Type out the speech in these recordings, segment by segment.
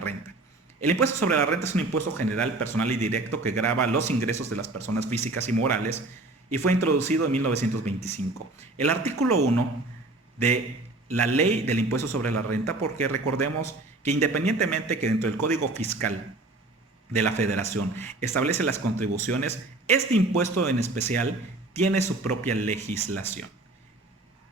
la renta. El impuesto sobre la renta es un impuesto general, personal y directo que grava los ingresos de las personas físicas y morales y fue introducido en 1925. El artículo 1 de la ley del impuesto sobre la renta, porque recordemos que independientemente que dentro del Código Fiscal de la Federación establece las contribuciones, este impuesto en especial tiene su propia legislación.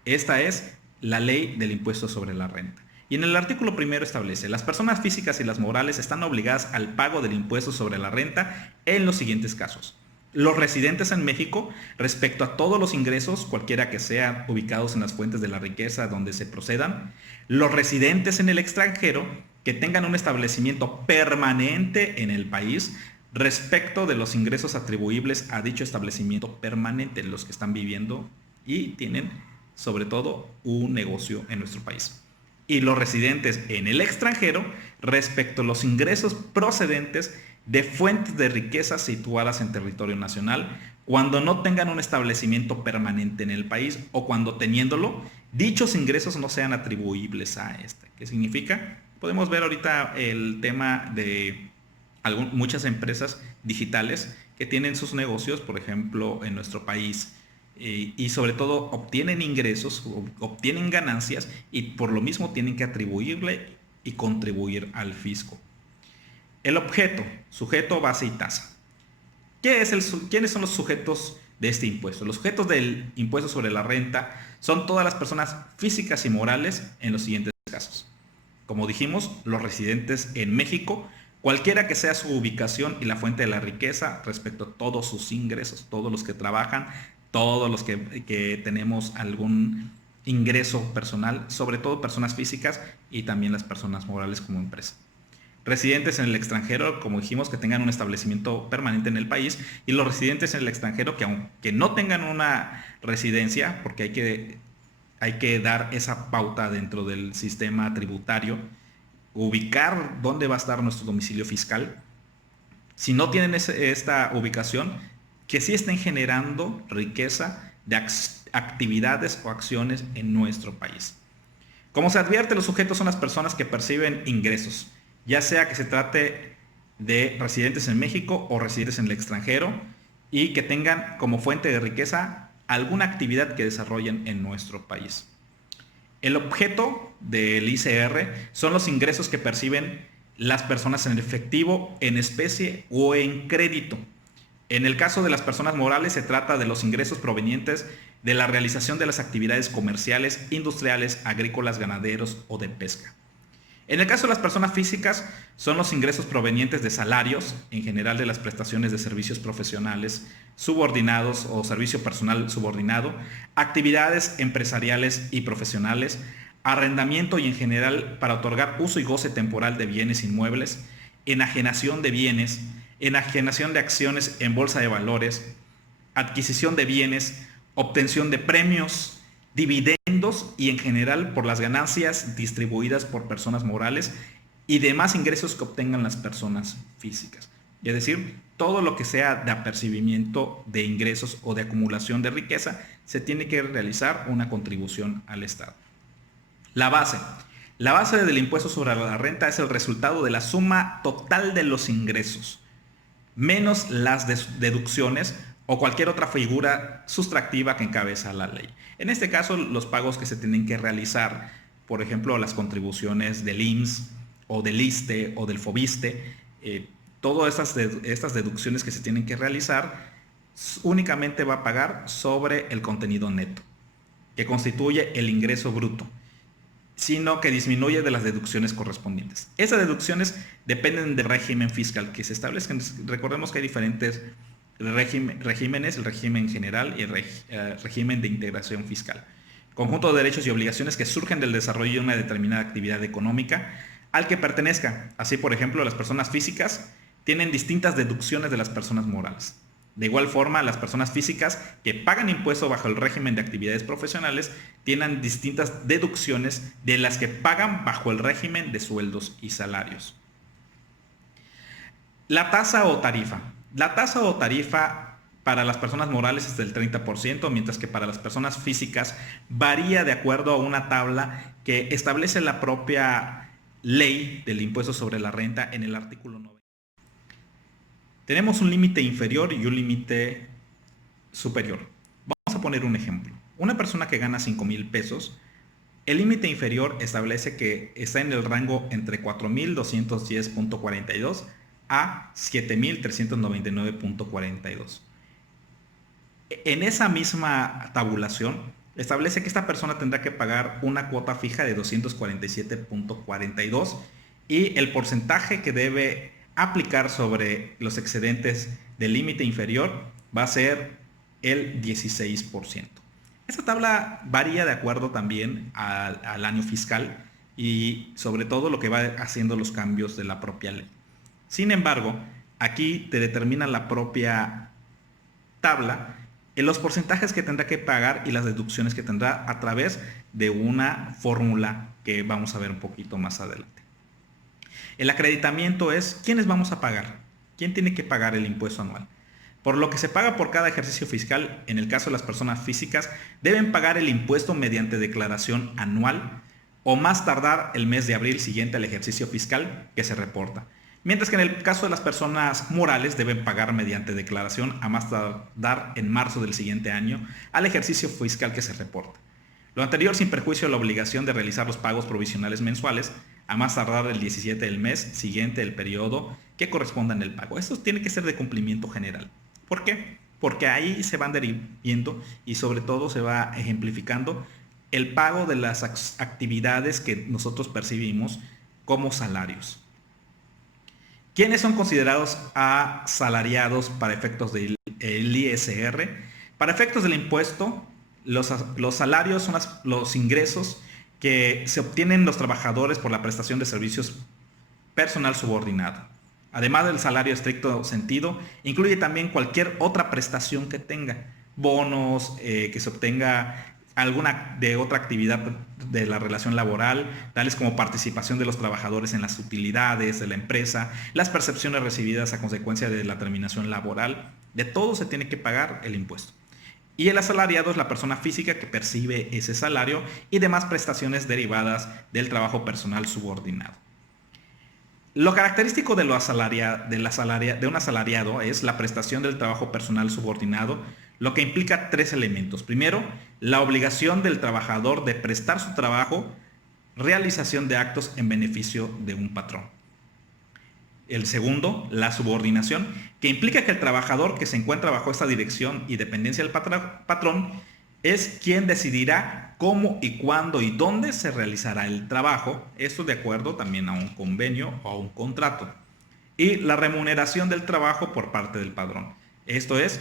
Esta es la ley del impuesto sobre la renta. Y en el artículo primero establece: las personas físicas y las morales están obligadas al pago del impuesto sobre la renta en los siguientes casos. Los residentes en México, respecto a todos los ingresos, cualquiera que sean ubicados en las fuentes de la riqueza donde se procedan. Los residentes en el extranjero, que tengan un establecimiento permanente en el país, respecto de los ingresos atribuibles a dicho establecimiento permanente, los que están viviendo y tienen, sobre todo, un negocio en nuestro país. Y los residentes en el extranjero, respecto a los ingresos procedentes de fuentes de riqueza situadas en territorio nacional, cuando no tengan un establecimiento permanente en el país o cuando teniéndolo, dichos ingresos no sean atribuibles a este. ¿Qué significa? Podemos ver ahorita el tema de muchas empresas digitales que tienen sus negocios, por ejemplo, en nuestro país, y sobre todo obtienen ingresos, obtienen ganancias y por lo mismo tienen que atribuirle y contribuir al fisco. El objeto, sujeto, base y tasa. ¿Quiénes son los sujetos de este impuesto? Los sujetos del impuesto sobre la renta son todas las personas físicas y morales en los siguientes casos. Como dijimos, los residentes en México, cualquiera que sea su ubicación y la fuente de la riqueza respecto a todos sus ingresos, todos los que trabajan, todos los que tenemos algún ingreso personal, sobre todo personas físicas y también las personas morales como empresa. Residentes en el extranjero, como dijimos, que tengan un establecimiento permanente en el país, y los residentes en el extranjero que aunque no tengan una residencia, porque hay que dar esa pauta dentro del sistema tributario, ubicar dónde va a estar nuestro domicilio fiscal. Si no tienen esta ubicación, que sí estén generando riqueza de actividades o acciones en nuestro país. Como se advierte, los sujetos son las personas que perciben ingresos, ya sea que se trate de residentes en México o residentes en el extranjero, y que tengan como fuente de riqueza alguna actividad que desarrollen en nuestro país. El objeto del ICR son los ingresos que perciben las personas en efectivo, en especie o en crédito. En el caso de las personas morales se trata de los ingresos provenientes de la realización de las actividades comerciales, industriales, agrícolas, ganaderos o de pesca. En el caso de las personas físicas son los ingresos provenientes de salarios, en general de las prestaciones de servicios profesionales, subordinados o servicio personal subordinado, actividades empresariales y profesionales, arrendamiento y en general para otorgar uso y goce temporal de bienes inmuebles, enajenación de bienes, enajenación de acciones en bolsa de valores, adquisición de bienes, obtención de premios, dividendos y en general por las ganancias distribuidas por personas morales y demás ingresos que obtengan las personas físicas. Es decir, todo lo que sea de apercibimiento de ingresos o de acumulación de riqueza, se tiene que realizar una contribución al Estado. La base. La base del impuesto sobre la renta es el resultado de la suma total de los ingresos, menos las deducciones o cualquier otra figura sustractiva que encabeza la ley. En este caso, los pagos que se tienen que realizar, por ejemplo, las contribuciones del IMSS o del ISSSTE o del FOBISSSTE, todas estas deducciones que se tienen que realizar, únicamente va a pagar sobre el contenido neto, que constituye el ingreso bruto, sino que disminuye de las deducciones correspondientes. Esas deducciones dependen del régimen fiscal que se establezcan. Recordemos que hay diferentes regímenes, el régimen general y el régimen de integración fiscal. Conjunto de derechos y obligaciones que surgen del desarrollo de una determinada actividad económica al que pertenezca. Así, por ejemplo, las personas físicas tienen distintas deducciones de las personas morales. De igual forma, las personas físicas que pagan impuesto bajo el régimen de actividades profesionales tienen distintas deducciones de las que pagan bajo el régimen de sueldos y salarios. La tasa o tarifa. La tasa o tarifa para las personas morales es del 30%, mientras que para las personas físicas varía de acuerdo a una tabla que establece la propia ley del impuesto sobre la renta en el artículo 9. Tenemos un límite inferior y un límite superior. Vamos a poner un ejemplo. Una persona que gana 5,000 pesos, el límite inferior establece que está en el rango entre 4,210.42 a 7,399.42. En esa misma tabulación establece que esta persona tendrá que pagar una cuota fija de 247.42 y el porcentaje que debe aplicar sobre los excedentes del límite inferior va a ser el 16%. Esta tabla varía de acuerdo también al año fiscal y sobre todo lo que va haciendo los cambios de la propia ley. Sin embargo, aquí te determina la propia tabla en los porcentajes que tendrá que pagar y las deducciones que tendrá a través de una fórmula que vamos a ver un poquito más adelante. El acreditamiento es quiénes vamos a pagar, quién tiene que pagar el impuesto anual. Por lo que se paga por cada ejercicio fiscal, en el caso de las personas físicas, deben pagar el impuesto mediante declaración anual o más tardar el mes de abril siguiente al ejercicio fiscal que se reporta. Mientras que en el caso de las personas morales deben pagar mediante declaración a más tardar en marzo del siguiente año al ejercicio fiscal que se reporta. Lo anterior sin perjuicio de la obligación de realizar los pagos provisionales mensuales a más tardar el 17 del mes siguiente del periodo que corresponda en el pago. Esto tiene que ser de cumplimiento general. ¿Por qué? Porque ahí se van derivando y sobre todo se va ejemplificando el pago de las actividades que nosotros percibimos como salarios. ¿Quiénes son considerados asalariados para efectos del ISR? Para efectos del impuesto, los salarios son los ingresos que se obtienen los trabajadores por la prestación de servicios personal subordinado. Además del salario estricto sentido, incluye también cualquier otra prestación que tenga, bonos, que se obtenga alguna de otra actividad de la relación laboral, tales como participación de los trabajadores en las utilidades de la empresa, las percepciones recibidas a consecuencia de la terminación laboral. De todo se tiene que pagar el impuesto. Y el asalariado es la persona física que percibe ese salario y demás prestaciones derivadas del trabajo personal subordinado. Lo característico de un asalariado es la prestación del trabajo personal subordinado, lo que implica tres elementos. Primero, la obligación del trabajador de prestar su trabajo, realización de actos en beneficio de un patrón. El segundo, la subordinación, que implica que el trabajador que se encuentra bajo esta dirección y dependencia del patrón es quien decidirá cómo y cuándo y dónde se realizará el trabajo, esto de acuerdo también a un convenio o a un contrato. Y la remuneración del trabajo por parte del patrón, esto es,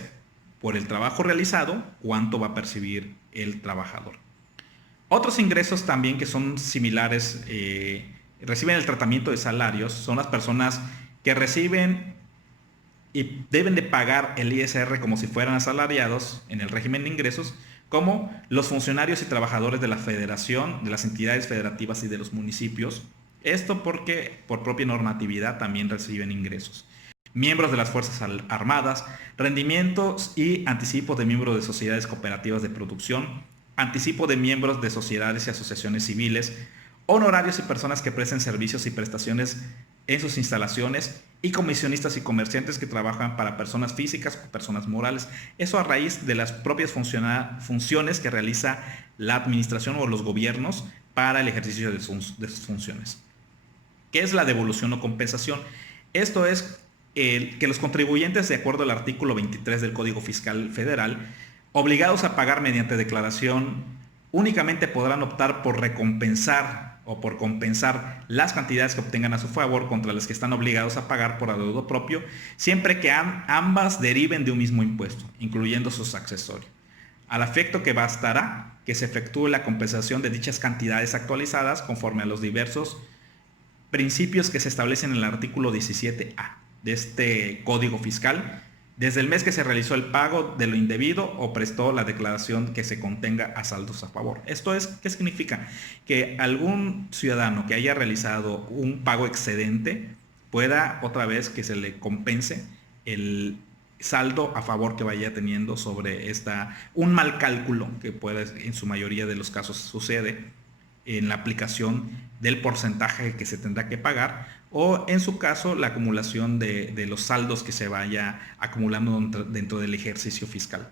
por el trabajo realizado, cuánto va a percibir el trabajador. Otros ingresos también que son similares, reciben el tratamiento de salarios, son las personas que reciben y deben de pagar el ISR como si fueran asalariados en el régimen de ingresos, como los funcionarios y trabajadores de la federación, de las entidades federativas y de los municipios. Esto porque por propia normatividad también reciben ingresos. Miembros de las Fuerzas Armadas, rendimientos y anticipos de miembros de sociedades cooperativas de producción, anticipo de miembros de sociedades y asociaciones civiles, honorarios y personas que presten servicios y prestaciones en sus instalaciones y comisionistas y comerciantes que trabajan para personas físicas o personas morales. Eso a raíz de las propias funciones que realiza la administración o los gobiernos para el ejercicio de sus funciones. ¿Qué es la devolución o compensación? Esto es que los contribuyentes, de acuerdo al artículo 23 del Código Fiscal Federal, obligados a pagar mediante declaración, únicamente podrán optar por recompensar o por compensar las cantidades que obtengan a su favor contra las que están obligados a pagar por adeudo propio, siempre que ambas deriven de un mismo impuesto, incluyendo sus accesorios. Al efecto que bastará que se efectúe la compensación de dichas cantidades actualizadas conforme a los diversos principios que se establecen en el artículo 17A de este Código Fiscal, desde el mes que se realizó el pago de lo indebido o prestó la declaración que se contenga a saldos a favor. Esto es, ¿qué significa? Que algún ciudadano que haya realizado un pago excedente pueda otra vez que se le compense el saldo a favor que vaya teniendo sobre un mal cálculo que puede en su mayoría de los casos sucede en la aplicación del porcentaje que se tendrá que pagar o en su caso la acumulación de los saldos que se vaya acumulando dentro del ejercicio fiscal.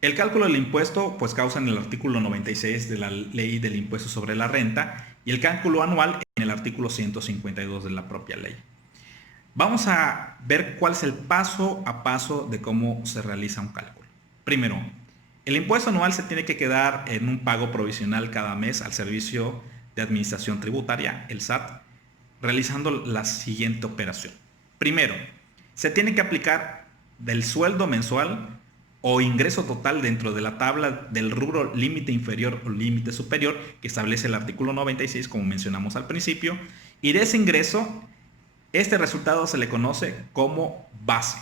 El cálculo del impuesto pues causa en el artículo 96 de la Ley del Impuesto sobre la Renta y el cálculo anual en el artículo 152 de la propia ley. Vamos a ver cuál es el paso a paso de cómo se realiza un cálculo. Primero, el impuesto anual se tiene que quedar en un pago provisional cada mes al Servicio de Administración Tributaria, el SAT, realizando la siguiente operación. Primero, se tiene que aplicar del sueldo mensual o ingreso total dentro de la tabla del rubro límite inferior o límite superior que establece el artículo 96, como mencionamos al principio, y de ese ingreso, este resultado se le conoce como base.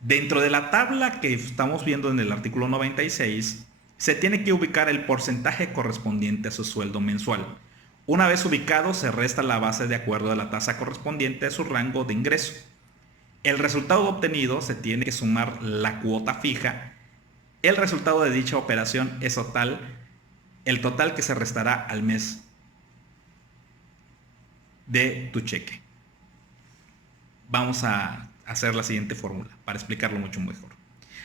Dentro de la tabla que estamos viendo en el artículo 96, se tiene que ubicar el porcentaje correspondiente a su sueldo mensual. Una vez ubicado, se resta la base de acuerdo a la tasa correspondiente a su rango de ingreso. El resultado obtenido se tiene que sumar la cuota fija. El resultado de dicha operación es el total que se restará al mes de tu cheque. Vamos a hacer la siguiente fórmula para explicarlo mucho mejor.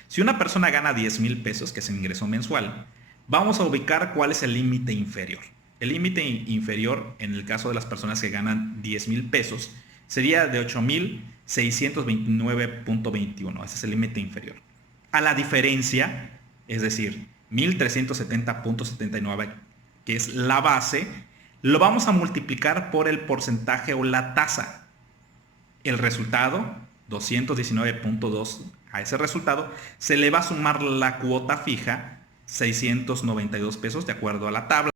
Si una persona gana 10,000 pesos, que es el ingreso mensual, vamos a ubicar cuál es el límite inferior. El límite inferior, en el caso de las personas que ganan 10,000 pesos, sería de 8,629.21. Ese es el límite inferior. A la diferencia, es decir, 1,370.79, que es la base, lo vamos a multiplicar por el porcentaje o la tasa. El resultado, 219.2, a ese resultado se le va a sumar la cuota fija, 692 pesos de acuerdo a la tabla,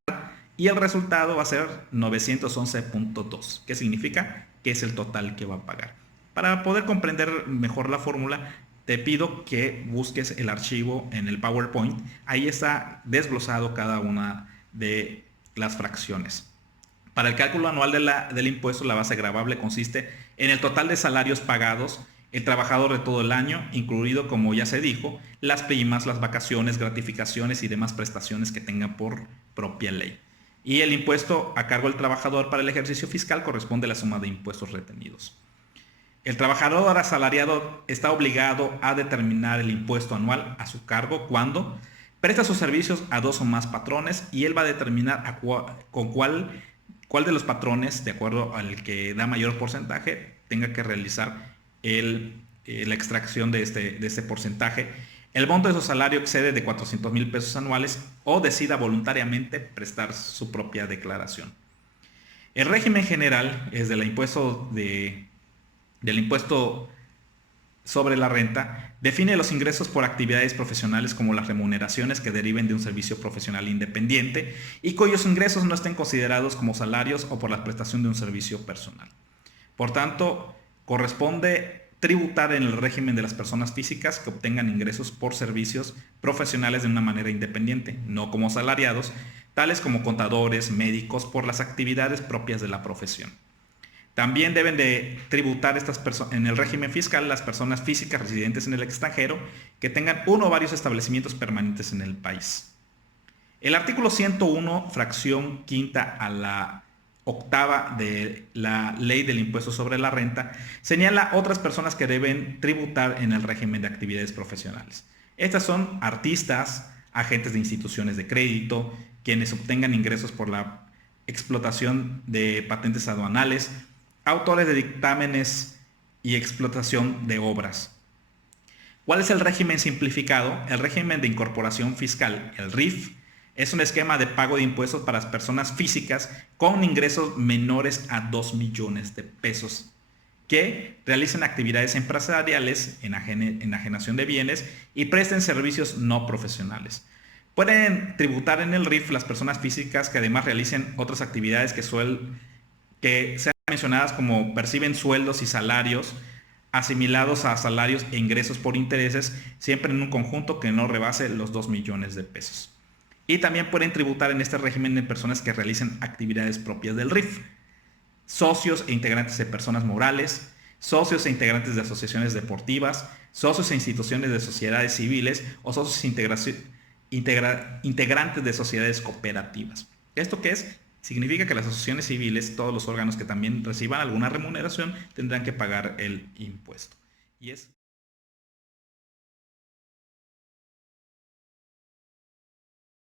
y el resultado va a ser 911.2. ¿Qué significa? Que es el total que va a pagar. Para poder comprender mejor la fórmula, te pido que busques el archivo en el PowerPoint. Ahí está desglosado cada una de las fracciones. Para el cálculo anual del impuesto, la base gravable consiste en el total de salarios pagados el trabajador de todo el año, incluido, como ya se dijo, las primas, las vacaciones, gratificaciones y demás prestaciones que tenga por propia ley. Y el impuesto a cargo del trabajador para el ejercicio fiscal corresponde a la suma de impuestos retenidos. El trabajador asalariado está obligado a determinar el impuesto anual a su cargo cuando presta sus servicios a 2 o más patrones y él va a determinar con cuál de los patrones, de acuerdo al que da mayor porcentaje, tenga que realizar la extracción de este porcentaje. El monto de su salario excede de 400,000 pesos anuales o decida voluntariamente prestar su propia declaración. El régimen general es del impuesto sobre la renta, define los ingresos por actividades profesionales como las remuneraciones que deriven de un servicio profesional independiente y cuyos ingresos no estén considerados como salarios o por la prestación de un servicio personal. Por tanto, corresponde tributar en el régimen de las personas físicas que obtengan ingresos por servicios profesionales de una manera independiente, no como asalariados, tales como contadores, médicos, por las actividades propias de la profesión. También deben de tributar en el régimen fiscal las personas físicas residentes en el extranjero que tengan uno o varios establecimientos permanentes en el país. El artículo 101, fracción quinta a la octava de la Ley del Impuesto sobre la Renta, señala otras personas que deben tributar en el régimen de actividades profesionales. Estas son artistas, agentes de instituciones de crédito, quienes obtengan ingresos por la explotación de patentes aduanales, autores de dictámenes y explotación de obras. ¿Cuál es el régimen simplificado? El régimen de incorporación fiscal, el RIF, es un esquema de pago de impuestos para las personas físicas con ingresos menores a 2 millones de pesos que realicen actividades empresariales, enajenación de bienes y presten servicios no profesionales. Pueden tributar en el RIF las personas físicas que además realicen otras actividades que sean mencionadas como perciben sueldos y salarios asimilados a salarios e ingresos por intereses, siempre en un conjunto que no rebase los 2 millones de pesos. Y también pueden tributar en este régimen de personas que realicen actividades propias del RIF. Socios e integrantes de personas morales, socios e integrantes de asociaciones deportivas, socios e instituciones de sociedades civiles o socios integrantes de sociedades cooperativas. ¿Esto qué es? Significa que las asociaciones civiles, todos los órganos que también reciban alguna remuneración, tendrán que pagar el impuesto. Y es